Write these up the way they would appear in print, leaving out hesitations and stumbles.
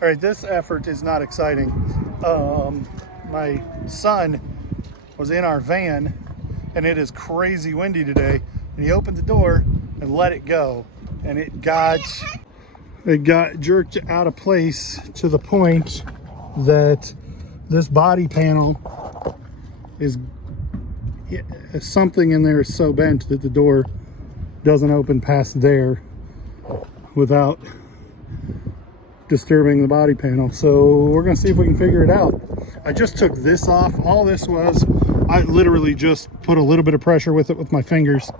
All right, this effort is not exciting. My son was in our van and it is crazy windy today, and he opened the door and let it go, and it got jerked out of place to the point that this body panel is something in there is so bent that the door doesn't open past there without disturbing the body panel. So we're gonna see if we can figure it out. I just took this off. All this was, I literally just put a little bit of pressure with it with my fingers,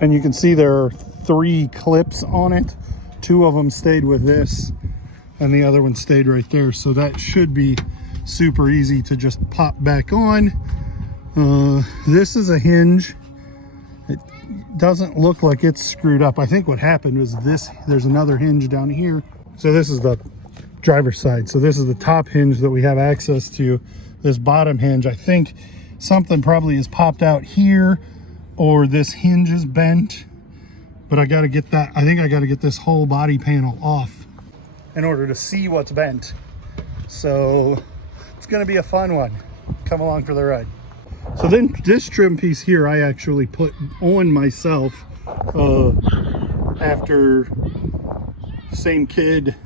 and you can see there are 3 clips on it. 2 of them stayed with this and the other one stayed right there, so that should be super easy to just pop back on. This is a hinge. It doesn't look like it's screwed up. I think what happened was this, there's another hinge down here. So this is the driver's side. So this is the top hinge that we have access to. This bottom hinge, I think something probably has popped out here, or this hinge is bent. But I got to get that, I think I got to get this whole body panel off in order to see what's bent. So it's going to be a fun one. Come along for the ride. So then this trim piece here, I actually put on myself after same kid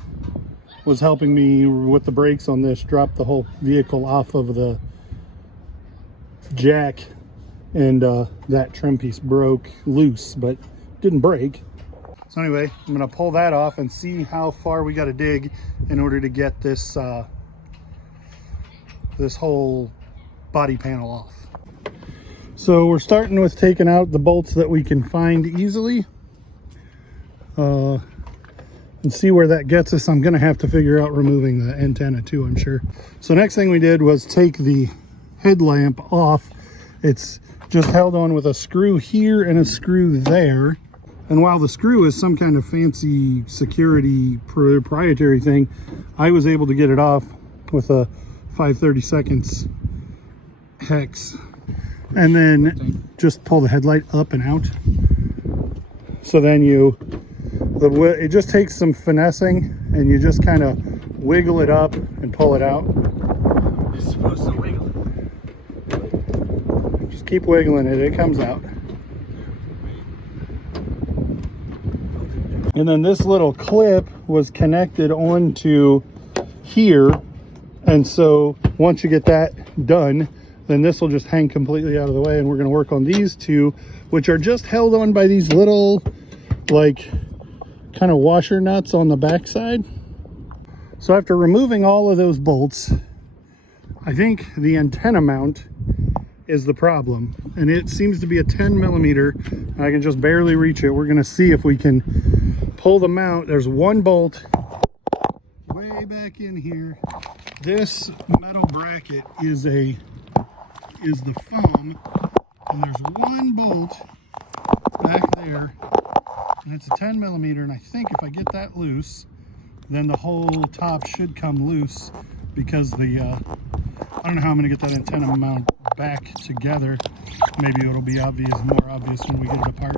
was helping me with the brakes on this, dropped the whole vehicle off of the jack, and that trim piece broke loose, but didn't break. So anyway, I'm gonna pull that off and see how far we got to dig in order to get this this whole body panel off. So we're starting with taking out the bolts that we can find easily and see where that gets us. I'm gonna have to figure out removing the antenna too, I'm sure. So next thing we did was take the headlamp off. It's just held on with a screw here and a screw there. And while the screw is some kind of fancy security proprietary thing, I was able to get it off with a 5/32 hex. And then just pull the headlight up and out. So then it just takes some finessing, and you just kind of wiggle it up and pull it out. It's supposed to wiggle. Just keep wiggling it, it comes out. And then this little clip was connected onto here, and so once you get that done, then this will just hang completely out of the way, and we're going to work on these 2, which are just held on by these little like kind of washer nuts on the back side. So after removing all of those bolts, I think the antenna mount is the problem, and it seems to be a 10mm. I can just barely reach it. We're going to see if we can pull the mount. There's 1 bolt way back in here. This metal bracket is the foam, and there's 1 bolt back there, and it's a 10mm, and I think if I get that loose, then the whole top should come loose, because the I don't know how I'm going to get that antenna mount back together. Maybe it'll be more obvious when we get it apart.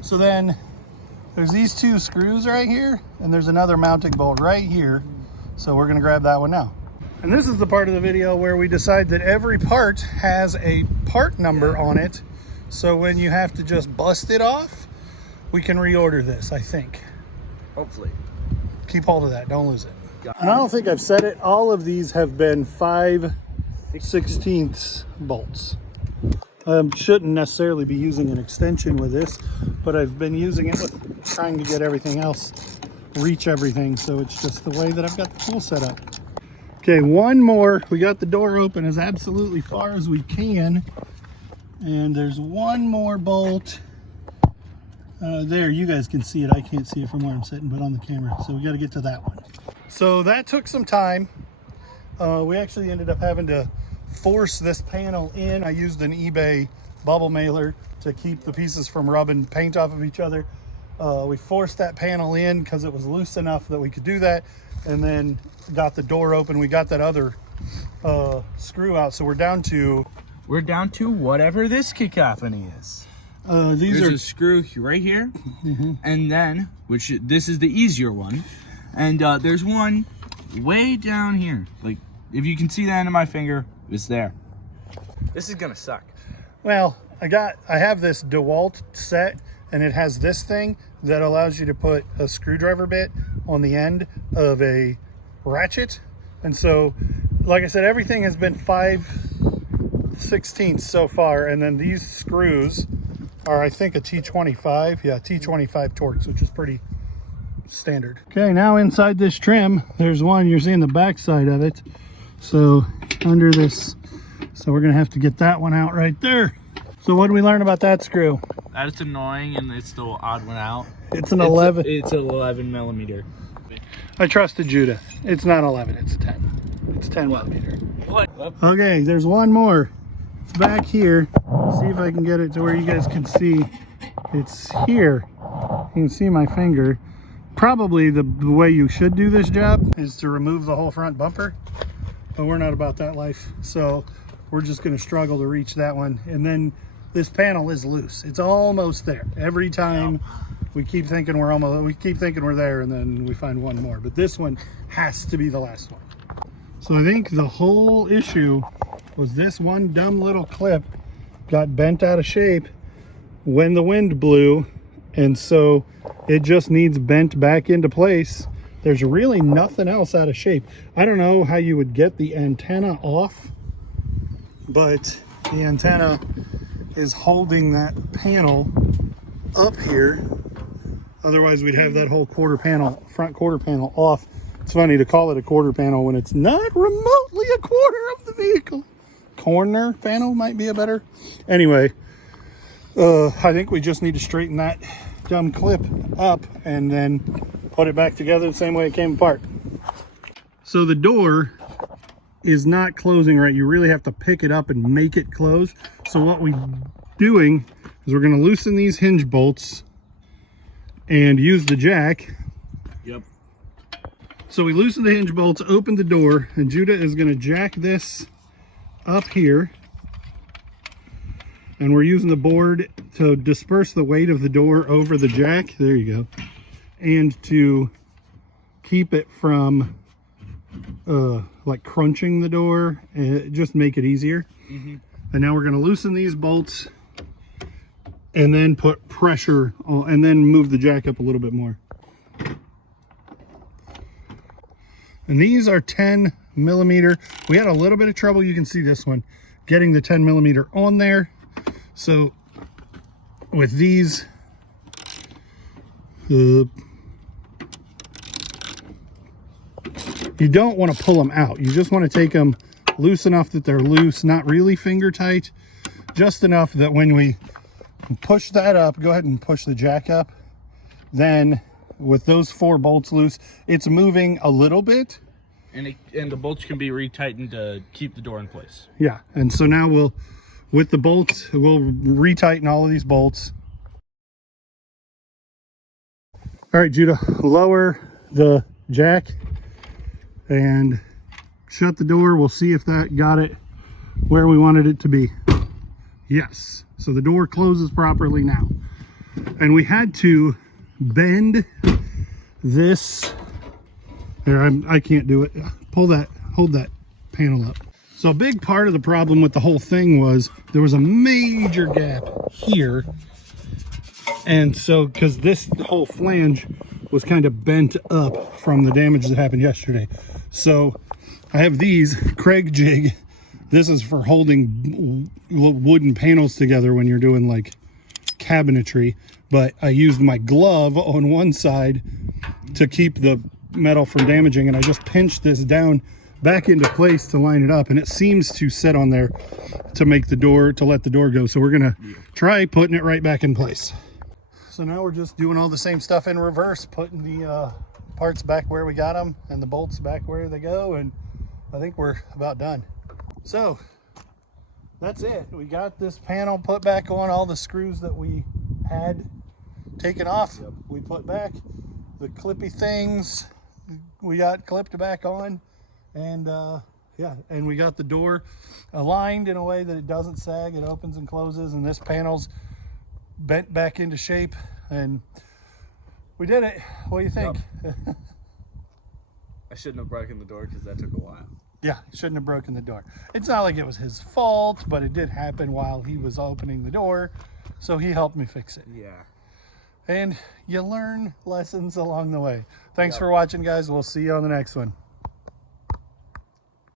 So then there's these 2 screws right here, and there's another mounting bolt right here. So we're going to grab that one now. And this is the part of the video where we decide that every part has a part number on it. So when you have to just bust it off, we can reorder this, I think. Hopefully. Keep hold of that, don't lose it. And I don't think I've said it, all of these have been 5/16 bolts. Shouldn't necessarily be using an extension with this, but I've been using it with trying to get everything else, reach everything, so it's just the way that I've got the tool set up. Okay, 1 more. We got the door open as absolutely far as we can, and there's 1 more bolt. There, you guys can see it. I can't see it from where I'm sitting, but on the camera. So we got to get to that one. So that took some time. We actually ended up having to force this panel in. I used an eBay bubble mailer to keep the pieces from rubbing paint off of each other. We forced that panel in because it was loose enough that we could do that, and then got the door open. We got that other screw out, so we're down to whatever this cacophony is. These There's are a screw right here, and then this is the easier one. And there's one way down here. Like, if you can see the end of my finger, it's there. This is gonna suck. Well, I have this DeWalt set, and it has this thing that allows you to put a screwdriver bit on the end of a ratchet. And so, like I said, everything has been 5/16 so far, and then these screws are, I think, a T25. Yeah, T25 Torx, which is pretty standard. Okay, now inside this trim, there's one. You're seeing the back side of it. So under this, so we're gonna have to get that one out right there. So what did we learn about that screw? That it's annoying, and it's the odd one out. It's an 11. It's an 11 millimeter. I trusted Judah. It's not 11, it's a 10. It's 10 millimeter. What? Okay, there's one more. It's back here. See if I can get it to where you guys can see. It's here. You can see my finger. Probably the way you should do this job is to remove the whole front bumper, but we're not about that life. So we're just gonna struggle to reach that one. And then this panel is loose. It's almost there. Every time we keep thinking we're there, and then we find one more. But this one has to be the last one. So I think the whole issue was this one dumb little clip got bent out of shape when the wind blew, and so it just needs bent back into place. There's really nothing else out of shape. I don't know how you would get the antenna off, but the antenna is holding that panel up here. Otherwise we'd have that whole front quarter panel off. It's funny to call it a quarter panel when it's not remotely a quarter of the vehicle. Corner panel might be a better. Anyway, I think we just need to straighten that dumb clip up and then put it back together the same way it came apart. So the door is not closing right. You really have to pick it up and make it close. So what we're doing is we're going to loosen these hinge bolts and use the jack. Yep. So we loosen the hinge bolts, open the door, and Judah is going to jack this up here. And we're using the board to disperse the weight of the door over the jack. There you go. And to keep it from like crunching the door, and just make it easier. And now we're going to loosen these bolts and then put pressure on, and then move the jack up a little bit more. And these are 10 millimeter. We had a little bit of trouble, you can see this one, getting the 10 millimeter on there. So with these, you don't want to pull them out. You just want to take them loose enough that they're loose, not really finger tight, just enough that when we push that up, go ahead and push the jack up, then with those 4 bolts loose, it's moving a little bit. And the bolts can be retightened to keep the door in place. Yeah, and so now with the bolts, we'll retighten all of these bolts. All right, Judah, lower the jack and shut the door. We'll see if that got it where we wanted it to be. Yes, so the door closes properly now. And we had to bend this. There, I can't do it. Hold that panel up. So a big part of the problem with the whole thing was there was a major gap here. And so, because this whole flange was kind of bent up from the damage that happened yesterday. So I have these Craig jig. This is for holding wooden panels together when you're doing like cabinetry. But I used my glove on one side to keep the metal from damaging, and I just pinched this down back into place to line it up, and it seems to sit on there to make the door, to let the door go. So we're gonna try putting it right back in place. So now we're just doing all the same stuff in reverse, putting the parts back where we got them and the bolts back where they go, and I think we're about done. So that's it. We got this panel put back on. All the screws that we had taken off, we put back. The clippy things we got clipped back on, and yeah, and we got the door aligned in a way that it doesn't sag. It opens and closes, and this panel's bent back into shape, and we did it. What do you think? Yep. shouldn't have broken the door because that took a while. Yeah, shouldn't have broken the door. It's not like it was his fault, but it did happen while he was opening the door. So he helped me fix it. Yeah. And you learn lessons along the way. Thanks for watching, guys. We'll see you on the next one.